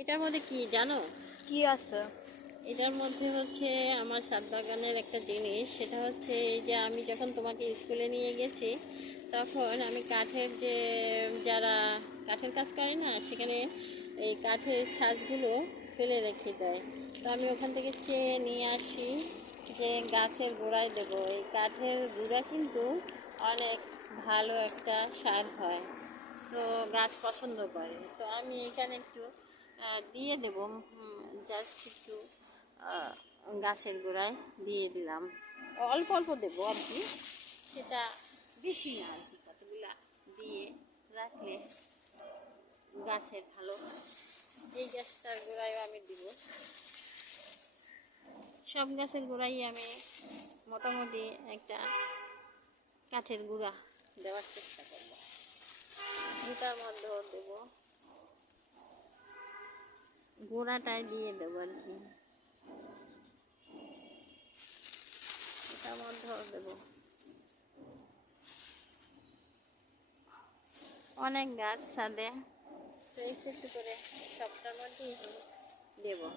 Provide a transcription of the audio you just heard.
এটার মধ্যে কি জানো? কি আছে? এটার মধ্যে হচ্ছে আমার ছাদ বাগানের একটা জিনিস, সেটা হচ্ছে এই যে আমি যখন তোমাকে স্কুলে নিয়ে গেছি তখন আমি কাঠের যে যারা কাঠের কাজ করে না, সেখানে এই কাঠের ছাঁচগুলো ফেলে রেখে দেয়। তো আমি ওখান থেকে চেয়ে নিয়ে আসি যে গাছের গোড়ায় দেবো। এই কাঠের গুঁড়া কিন্তু অনেক ভালো একটা সার হয়, তো গাছ পছন্দ করে। তো আমি এখানে একটু দিয়ে দেবো, জাস্ট একটু গাছের গোড়ায় দিয়ে দিলাম, অল্প অল্প দেবো আর কি, সেটা বেশি না আর কি। কতগুলা দিয়ে রাখলে গাছের ভালো হয়। এই গাছটার গোড়ায়ও আমি দিব, সব গাছের গোড়ায় আমি মোটামুটি একটা কাঠের গুঁড়া দেওয়ার চেষ্টা করব। এটার মধ্যেও দেবো, গোড়াটায় দিয়ে দেবো আর কি, এটার মধ্যেও দেবো। অনেক গাছ ছাদে, তো একটু একটু করে সবটার মধ্যেই দেবো।